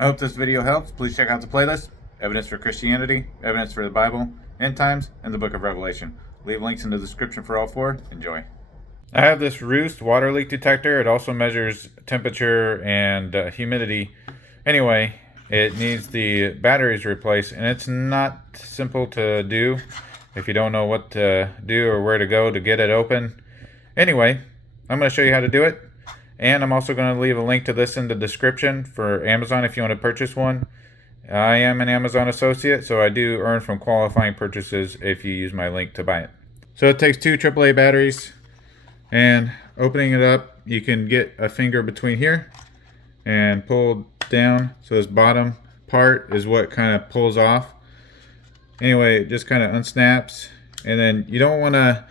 I hope this video helps. Please check out the playlist: Evidence for Christianity, Evidence for the Bible, End Times, and the Book of Revelation. Leave links in the description for all four. Enjoy. I have this Roost water leak detector. It also measures temperature and humidity. Anyway, it needs the batteries replaced, and it's not simple to do if you don't know what to do or where to go to get it open. Anyway, I'm going to show you how to do it, and I'm also going to leave a link to this in the description for Amazon if you want to purchase one. I am an Amazon associate, so I do earn from qualifying purchases if you use my link to buy it. So it takes two AAA batteries, and opening it up, you can get a finger between here and pull down. So this bottom part is what kind of pulls off. Anyway, it just kind of unsnaps, and then you don't want to,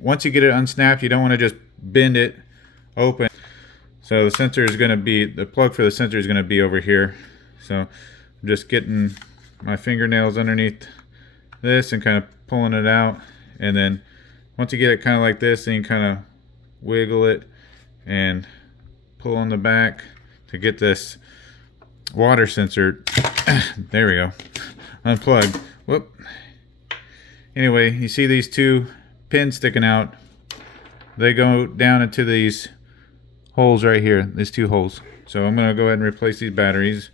once you get it unsnapped, you don't want to just bend it open. So the sensor is going to be, the plug for the sensor is going to be over here. So I'm just getting my fingernails underneath this and kind of pulling it out, and then once you get it kind of like this, then you kind of wiggle it and pull on the back to get this water sensor. There we go, unplugged. Whoop. Anyway, you see these two pins sticking out. They go down into these holes right here, these two holes. So I'm going to go ahead and replace these batteries.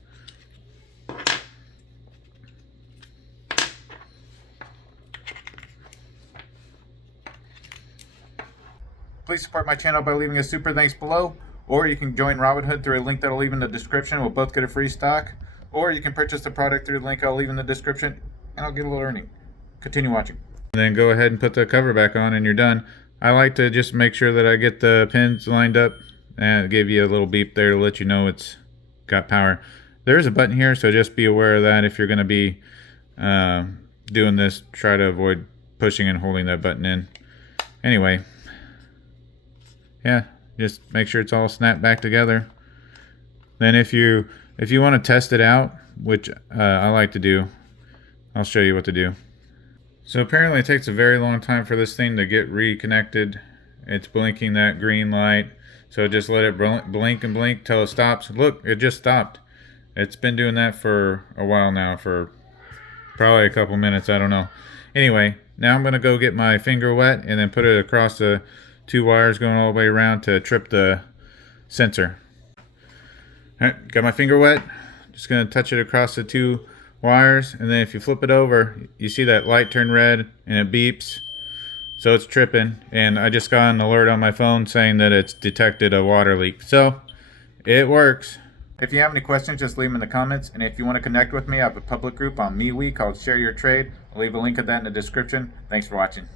Please support my channel by leaving a super thanks below, or you can join Robinhood through a link that I'll leave in the description. We'll both get a free stock, or you can purchase the product through the link I'll leave in the description, and I'll get a little earning. Continue watching. And then go ahead and put the cover back on, and you're done. I like to just make sure that I get the pins lined up, and it gave you a little beep there to let you know it's got power. There is a button here, so just be aware of that. If you're going to be doing this, try to avoid pushing and holding that button in. Anyway, yeah, just make sure it's all snapped back together. Then if you want to test it out, which I like to do, I'll show you what to do. So apparently it takes a very long time for this thing to get reconnected. It's blinking that green light, so just let it blink and blink till it stops. Look, it just stopped. It's been doing that for a while now, for probably a couple minutes, I don't know. Anyway, now I'm gonna go get my finger wet and then put it across the two wires going all the way around to trip the sensor. Alright, got my finger wet. Just gonna touch it across the two wires, and then if you flip it over, you see that light turn red and it beeps, so it's tripping. And I just got an alert on my phone saying that it's detected a water leak, so it works. If you have any questions, just leave them in the comments, and if you want to connect with me, I have a public group on MeWe called Share Your Trade. I'll leave a link of that in the description. Thanks for watching.